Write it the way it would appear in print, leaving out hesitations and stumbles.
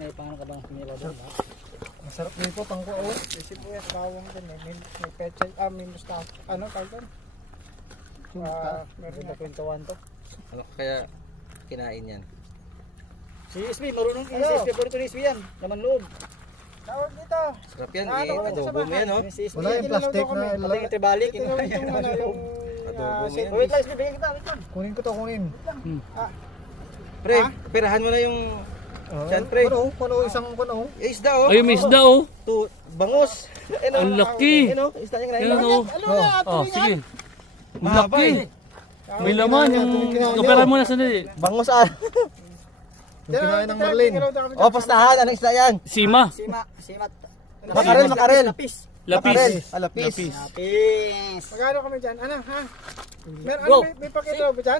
May pangalan ka bang sinilaw doon? Masarap nito, tangko oh. May sibuyas, bawang din eh. May peche, may mustang. Ano, tawag doon? Meron na kwentuhan to. Ano kaya kinain yan? Si SB, marunong Ano? si SB, paborito ni SB yan. Laman loob. Tawag dito. Sarap yan, Ah, tawag dito sa adobo mo yan, oh. Si SB. Wala yung plastic na Pati yung tribalik. Ito yung ano, yung... Adobo mo yan. Wait lang, SB, bigyan kita. Wait lang. Kunin ko to, kunin. Pre, perahan mo na yung Yan, pre. Kuno, isang kuno. isda, oh. Ay, may isda oh. Bangus. Ang laki. Ano, isda yung Yan oh. Oh, sige. Ang laki. May Ano laman yung kapera mo na sandali. Bangus, ah. Yung kinain ng Marlin. Oh, pastahan. Anong isda yan? Sima. Sima. Makarel. Lapis. Lapis. Lapis. Lapis. Magkano kami dyan? Ano, ha? Go. May pakita ba dyan?